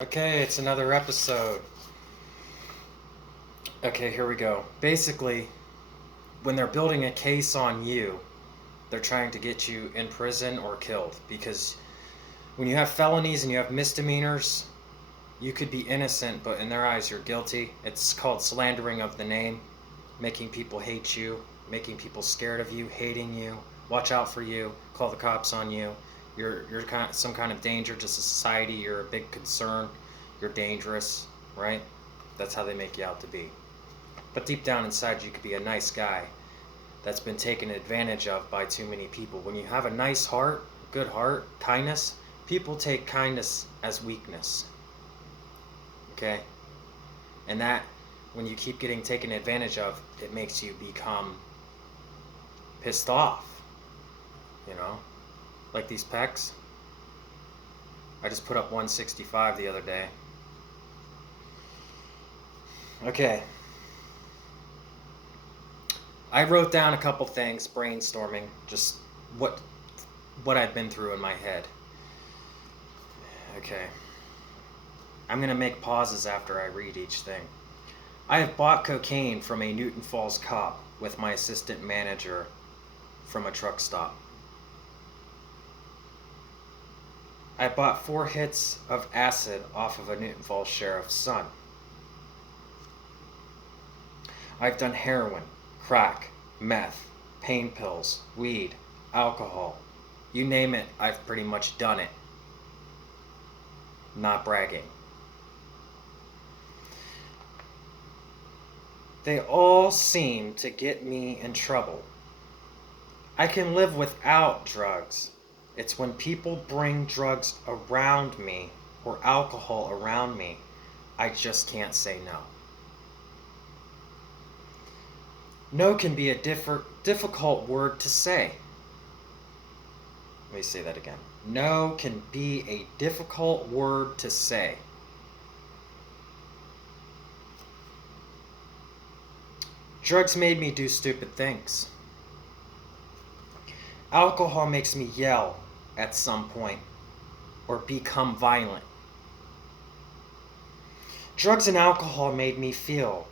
Okay, it's another episode. Okay, here we go. Basically, when they're building a case on you, they're trying to get you in prison or killed because when you have felonies and you have misdemeanors, you could be innocent, but in their eyes, you're guilty. It's called slandering of the name, making people hate you, making people scared of you, hating you, watch out for you, call the cops on you. You're some kind of danger to society. You're a big concern. You're dangerous, right? That's how they make you out to be. But deep down inside, you could be a nice guy that's been taken advantage of by too many people. When you have a nice heart, good heart, kindness, people take kindness as weakness. Okay? And that, when you keep getting taken advantage of, it makes you become pissed off. You know? Like these pecs. I just put up 165 the other day. Okay. I wrote down a couple things, brainstorming, just what I've been through in my head. Okay. I'm going to make pauses after I read each thing. I have bought cocaine from a Newton Falls cop with my assistant manager from a truck stop. I bought 4 hits of acid off of a Newton Falls sheriff's son. I've done heroin, crack, meth, pain pills, weed, alcohol. You name it, I've pretty much done it. Not bragging. They all seem to get me in trouble. I can live without drugs. It's when people bring drugs around me or alcohol around me, I just can't say no. No can be a difficult word to say. Let me say that again. No can be a difficult word to say. Drugs made me do stupid things. Alcohol makes me yell at some point or become violent. Drugs and alcohol made me feel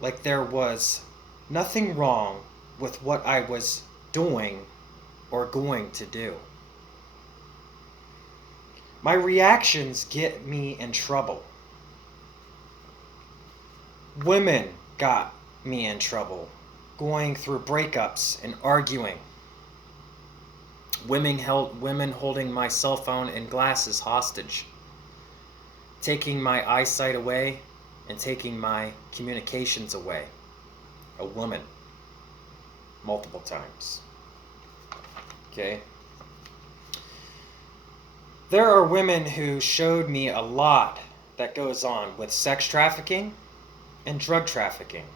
like there was nothing wrong with what I was doing or going to do. My reactions get me in trouble. Women got me in trouble, going through breakups and arguing. Women holding my cell phone and glasses hostage, taking my eyesight away and taking my communications away. A woman. Multiple times. Okay? There are women who showed me a lot that goes on with sex trafficking and drug trafficking.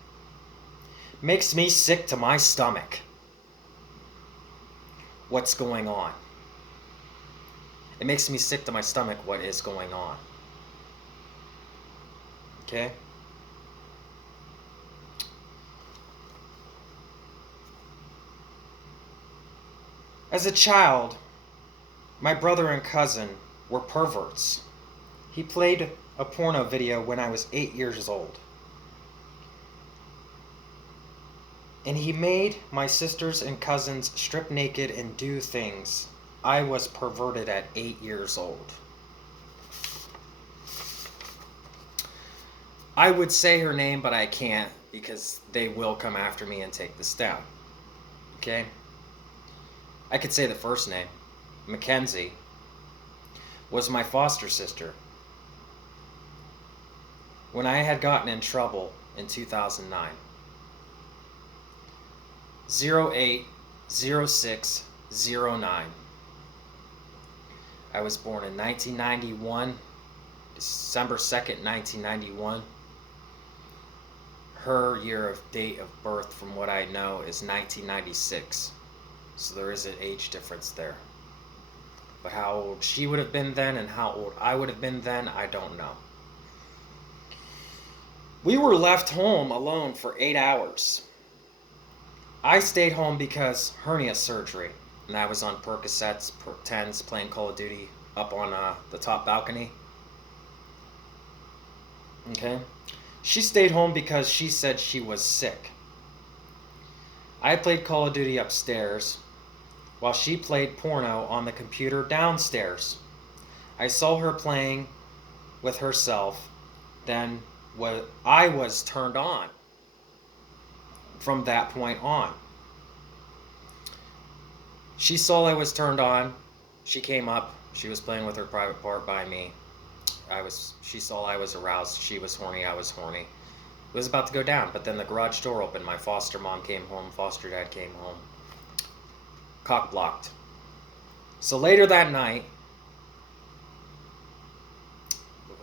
Makes me sick to my stomach. What's going on? It makes me sick to my stomach what is going on. Okay? As a child, my brother and cousin were perverts. He played a porno video when I was 8 years old. And he made my sisters and cousins strip naked and do things. I was perverted at 8 years old. I would say her name, but I can't because they will come after me and take this down. Okay? I could say the first name. Mackenzie was my foster sister. When I had gotten in trouble in 2009. 080609. I was born in 1991, December 2nd, 1991. Her year of date of birth, from what I know, is 1996. So there is an age difference there. But how old she would have been then and how old I would have been then, I don't know. We were left home alone for 8 hours. I stayed home because hernia surgery, and I was on Percocets, 10s, playing Call of Duty up on the top balcony. Okay? She stayed home because she said she was sick. I played Call of Duty upstairs while she played porno on the computer downstairs. I saw her playing with herself, then I was turned on from that point on. She saw I was turned on. She came up. She was playing with her private part by me. She saw I was aroused. She was horny. I was horny. It was about to go down, but then the garage door opened. My foster mom came home. Foster dad came home. Cock blocked. So later that night,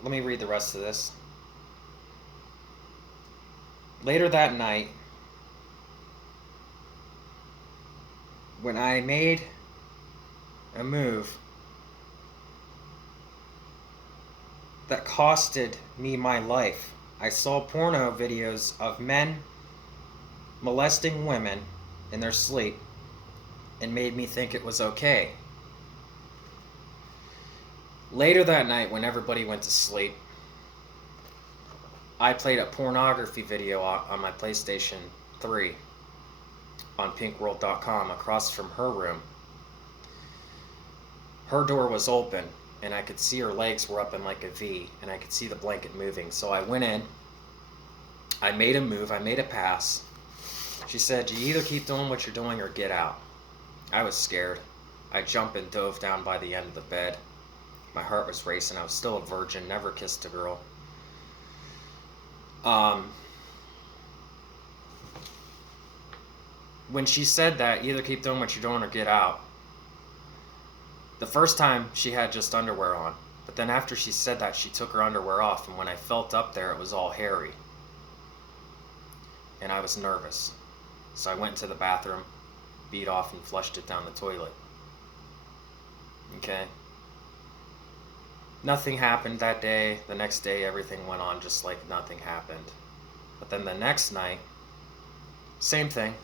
let me read the rest of this. Later that night, when I made a move that costed me my life, I saw porno videos of men molesting women in their sleep and made me think it was okay. Later that night, when everybody went to sleep, I played a pornography video on my PlayStation 3 on pinkworld.com across from her room. Her door was open, and I could see her legs were up in like a V, and I could see the blanket moving. So I went in, I made a move, I made a pass. She said, you either keep doing what you're doing or get out. I was scared. I jumped and dove down by the end of the bed. My heart was racing. I was still a virgin, never kissed a girl. When she said that, either keep doing what you're doing or get out, the first time she had just underwear on, but then after she said that, she took her underwear off, and when I felt up there, it was all hairy. And I was nervous. So I went to the bathroom, beat off, and flushed it down the toilet. Okay? Nothing happened that day. The next day, everything went on just like nothing happened. But then the next night, same thing.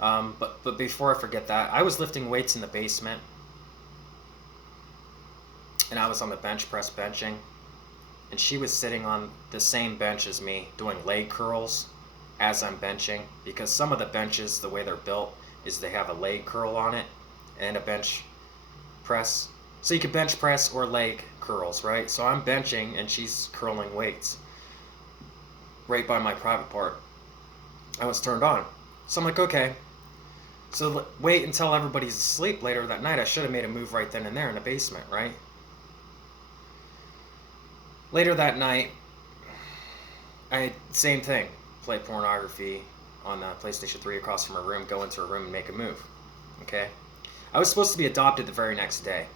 But before I forget that, I was lifting weights in the basement, and I was on the bench press benching, and she was sitting on the same bench as me doing leg curls as I'm benching, because some of the benches, the way they're built, is they have a leg curl on it and a bench press. So you could bench press or leg curls, right? So I'm benching and she's curling weights right by my private part. I was turned on. So I'm like, okay. So wait until everybody's asleep later that night. I should have made a move right then and there in the basement, right? Later that night, same thing. Play pornography on the PlayStation 3 across from her room, go into her room and make a move. Okay? I was supposed to be adopted the very next day.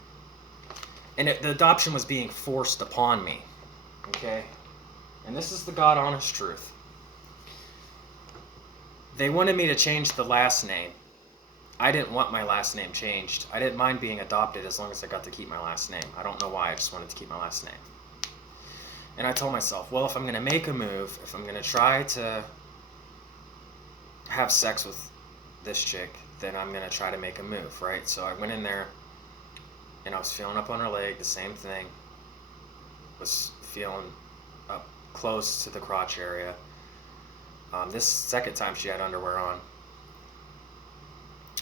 And the adoption was being forced upon me. Okay? And this is the God honest truth. They wanted me to change the last name. I didn't want my last name changed. I didn't mind being adopted as long as I got to keep my last name. I don't know why, I just wanted to keep my last name. And I told myself, well, if I'm going to make a move, if I'm going to try to have sex with this chick, then I'm going to try to make a move, right? So I went in there, and I was feeling up on her leg, the same thing. Was feeling up close to the crotch area. This second time she had underwear on.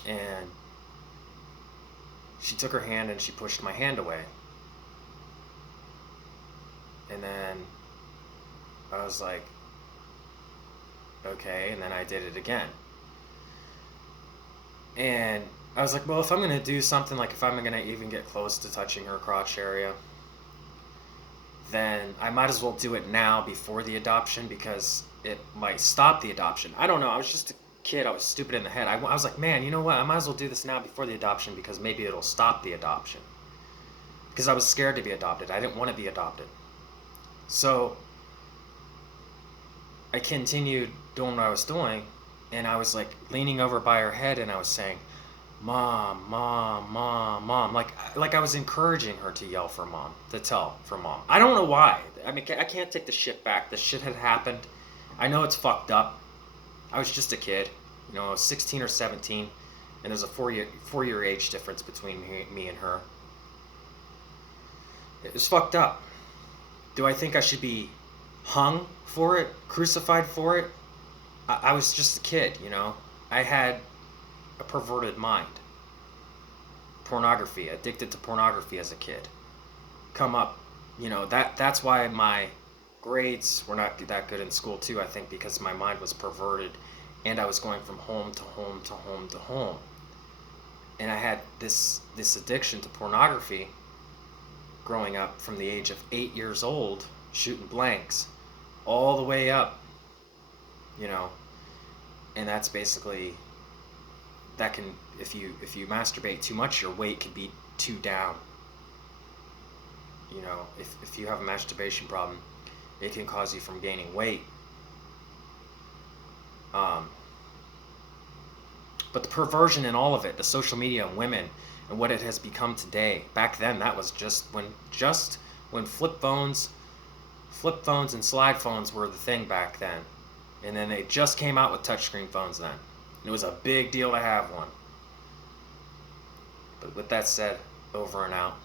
And she took her hand and she pushed my hand away. And then I was like, okay, and then I did it again. And I was like, well, if I'm going to do something, like if I'm going to even get close to touching her crotch area, then I might as well do it now before the adoption, because it might stop the adoption. I don't know, I was just a kid, I was stupid in the head. I was like, man, you know what, I might as well do this now before the adoption, because maybe it'll stop the adoption. Because I was scared to be adopted. I didn't want to be adopted. So I continued doing what I was doing, and I was like leaning over by her head, and I was saying, Mom, Mom, Mom, Mom. Like I was encouraging her to yell for Mom, to tell for Mom. I don't know why. I mean, I can't take the shit back. The shit had happened. I know it's fucked up. I was just a kid. You know, I was 16 or 17, and there's a four-year age difference between me and her. It was fucked up. Do I think I should be hung for it, crucified for it? I was just a kid, you know. I had a perverted mind. Pornography, addicted to pornography as a kid. Come up, you know, that's why my grades were not that good in school too, I think, because my mind was perverted and I was going from home to home to home to home. And I had this addiction to pornography growing up from the age of 8 years old, shooting blanks all the way up, you know. And that's basically, that can, if you masturbate too much, your weight can be too down. You know, if you have a masturbation problem, it can cause you from gaining weight. But the perversion in all of it, the social media and women and what it has become today. Back then, that was just when flip phones and slide phones were the thing back then. And then they just came out with touchscreen phones then. And it was a big deal to have one. But with that said, over and out.